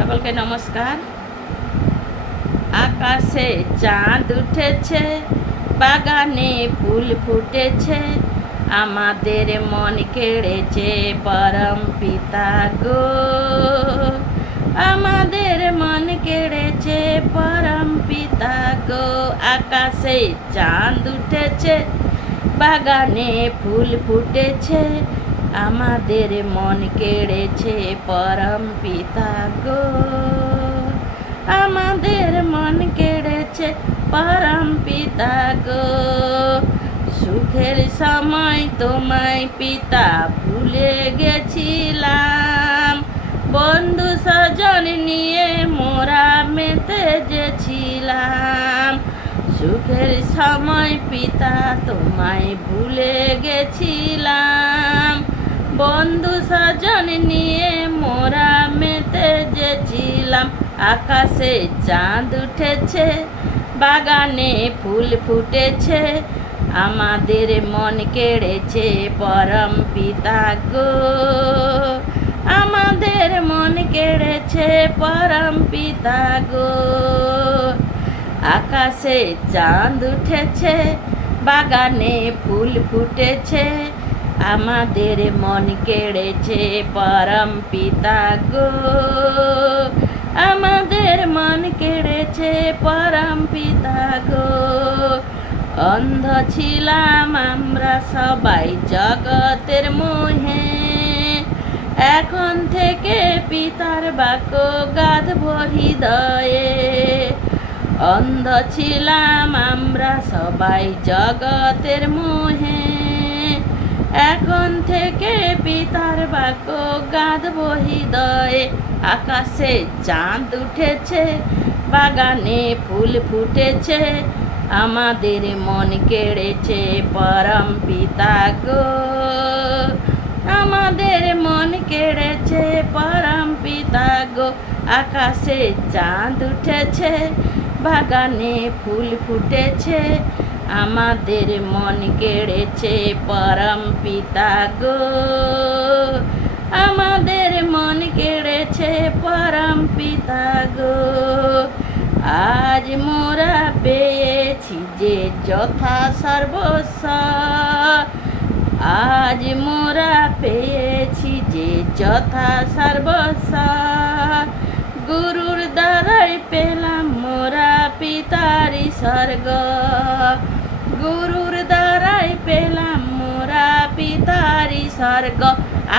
সকলকে নমস্কার। আকাশে চাঁদ উঠেছে, বাগানে ফুল ফুটেছে, আমাদের মন কেড়েছে পরম পিতা গো। আমাদের মন কেড়েছে পরম পিতা গো। আকাশে চাঁদ উঠেছে, বাগানে ফুল ফুটেছে, আমাদের মন কেড়েছে পরম পিতা গো। আমাদের মন কেড়েছে পরম পিতা গো। সুখের সময় তোমায় পিতা ভুলে গেছিলাম, বন্ধু স্বজন নিয়ে মোরা মেতে যেছিলাম। সুখের সময় পিতা তোমায় ভুলে গেছিলাম, বন্ধু স্বজন নিয়ে মোরা মেতে যেছিলাম। আকাশে চাঁদ উঠেছে, বাগানে ফুল ফুটেছে, আমাদের মন কেড়েছে পরম পিতা গো। আমাদের মন কেড়েছে পরম পিতা গো। আকাশে চাঁদ উঠেছে, বাগানে ফুল ফুটেছে, আমাদের মন কেড়েছে পরম পিতা গো। আমাদের মন কেড়েছে পরম পিতা গো। অন্ধ ছিলাম আমরা সবাই জগতের মোহে, এখন থেকে পিতার বাক্য গাঁথব হৃদয়ে। অন্ধ ছিলাম আমরা সবাই জগতের মোহে, এখন থেকে পিতার বাক্য গাঁথব হৃদয়ে। আকাশে চাঁদ উঠেছে, বাগানে ফুল ফুটেছে, আমাদের মন কেড়েছে পরম পিতা গো। আমাদের মন কেড়েছে পরম পিতা গো। আকাশে চাঁদ উঠেছে, বাগানে ফুল ফুটেছে, আমাদের মন কেড়েছে পরম পিতা গো। আমাদের মন কেড়েছে পরম পিতা গো। আজ মোরা পেয়েছি যে যথা সর্বস্ব, আজ মোরা পেয়েছি যে যথা সর্বস্ব। গুরুর দ্বারাই পেলাম মোরা পিতারি স্বর্গ, গুরুর দ্বারাই পেলাম মোরা পিতারি স্বর্গ।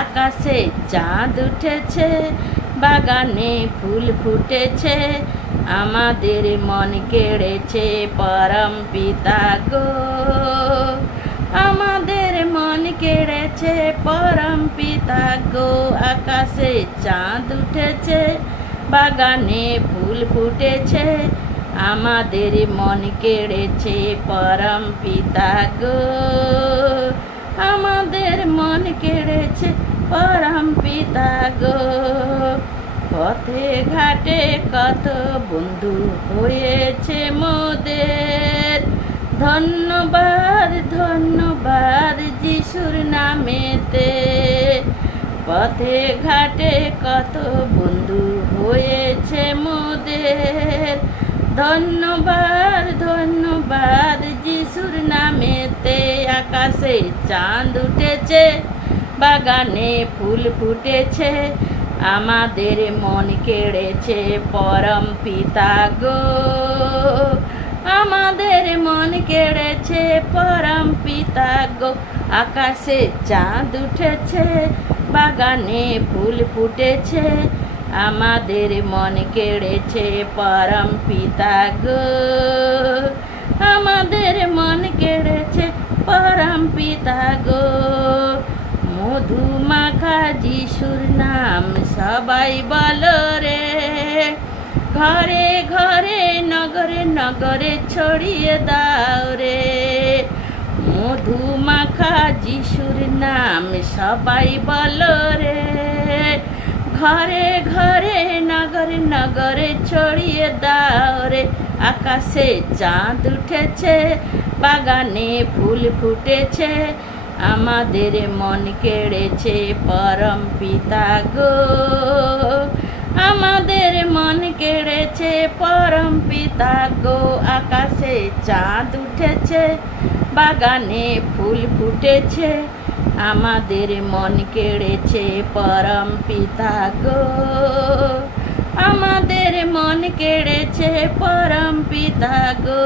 আকাশে চাঁদ উঠেছে, বাগানে ফুল ফুটেছে, আমাদের মন কেড়েছে পরম পিতা গো। আমাদের মন কেড়েছে পরম পিতা গো। আকাশে চাঁদ উঠেছে, বাগানে ফুল ফুটেছে, আমাদের মন কেড়েছে পরম পিতা গো। আমাদের মন কেড়েছে পরম পিতা গো। পথে ঘাটে কত বন্ধু হয়েছে মোদের, ধন্যবাদ ধন্যবাদ যিশুর নামেতে। পথে ঘাটে কত বন্ধু হয়েছে মোদের, ধন্যবাদ ধন্যবাদ যিশুর নামেতে। আকাশে চাঁদ উঠেছে, বাগানে ফুল ফুটেছে, আমাদের মন কেড়েছে পরম পিতা গো। আমাদের মন কেড়েছে পরম পিতা গো। আকাশে চাঁদ উঠেছে, বাগানে ফুল ফুটেছে, আমাদের মন কেড়েছে পরম পিতা গো। আমাদের মন কেড়েছে পরম পিতা গো। মধু মাখা যিশুর নাম সবাই বলো রে, ঘরে ঘরে নগরে নগরে ছড়িয়ে দাও রে। মধু মাখা যিশুর নাম সবাই বলো রে, ঘরে ঘরে নগরে নগরে ছড়িয়ে দাও রে। আকাশে চাঁদ উঠেছে, বাগানে ফুল ফুটেছে, আমাদের মন কেড়েছে পরম পিতা গো। আমাদের কেড়েছে পরম পিতা গো। আকাশে চাঁদ উঠেছে, বাগানে ফুল ফুটেছে, আমাদের মন কেড়েছে পরম পিতা গো। আমাদের মন কেড়েছে পরম পিতা গো।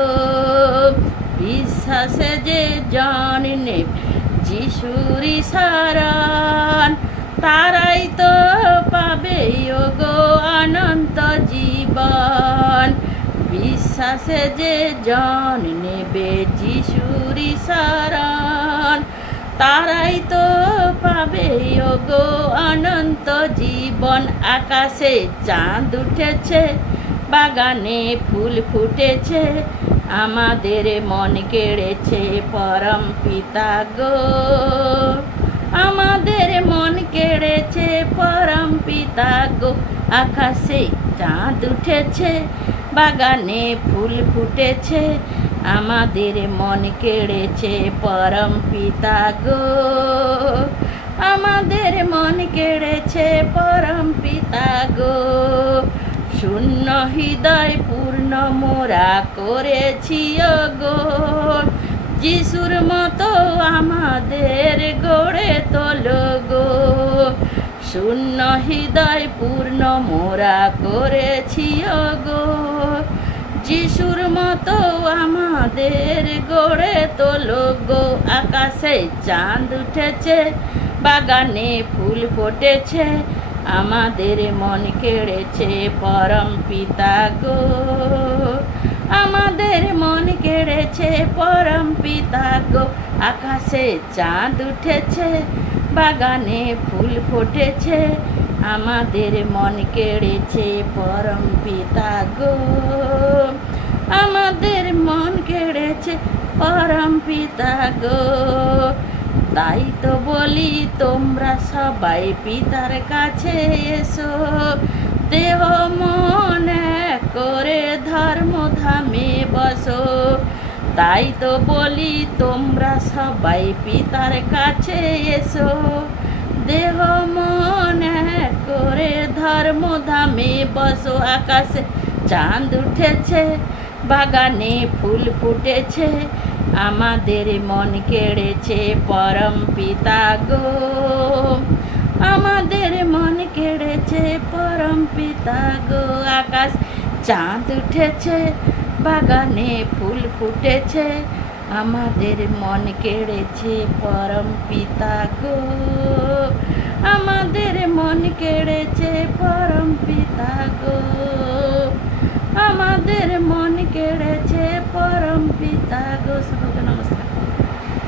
বিশ্বাসে যে জন নেবে যিশুরি শরণ, তারাই তো পাবে গো অনন্ত জীবন। বিশ্বাসে যে জন নেবে যিশুরি শরণ, তারাই তো পাবে গো অনন্ত জীবন। আকাশে চাঁদ উঠেছে, বাগানে ফুল ফুটেছে, আমাদের মন কেড়েছে পরম পিতা গো। আমাদের মন কেড়েছে পরম পিতা গো। আকাশে চাঁদ উঠেছে, বাগানে ফুল ফুটেছে, আমাদের মন কেড়েছে পরম পিতা গো। আমাদের মন কেড়েছে পরম পিতা গো। শূন্য হৃদয় পূর্ণ মোরা করেছি গো, যিশুর মতো আমাদের গড়ে তোলো গো। শূন্য হৃদয় পূর্ণ মোরা করেছি গো, যিশুর মতো আমাদের গড়ে তোলো গো। আকাশে চাঁদ উঠেছে, বাগানে ফুল ফুটেছে, আমাদের মন কেড়েছে পরম পিতা গো। আমাদের মন কেড়েছে পরম পিতা গো। আকাশে চাঁদ উঠেছে, বাগানে ফুল ফুটেছে, আমাদের মন কেড়েছে পরম পিতা গো। আমাদের মন কেড়েছে পরম পিতা গো। তাই তো বলি তোমরা সবাই পিতার কাছে এসো, দেহ মন এক করে ধর্মধামে বসো। তাই তো বলি তোমরা সবাই পিতার কাছে এসো, দেহ মন এক করে ধর্মধামে বসো। আকাশে চাঁদ উঠেছে, বাগানে ফুল ফুটেছে, আমাদের মন কেড়েছে পরম পিতা গো। আমাদের মন কেড়েছে পরম পিতা গো। আকাশ চাঁদ উঠেছে, বাগানে ফুল ফুটেছে, আমাদের মন কেড়েছে পরম পিতা গো। আমাদের মন কেড়েছে পরম পিতা গো। আমাদের মন কেড়েছে পরম পিতা গো। সকলকে নমস্কার।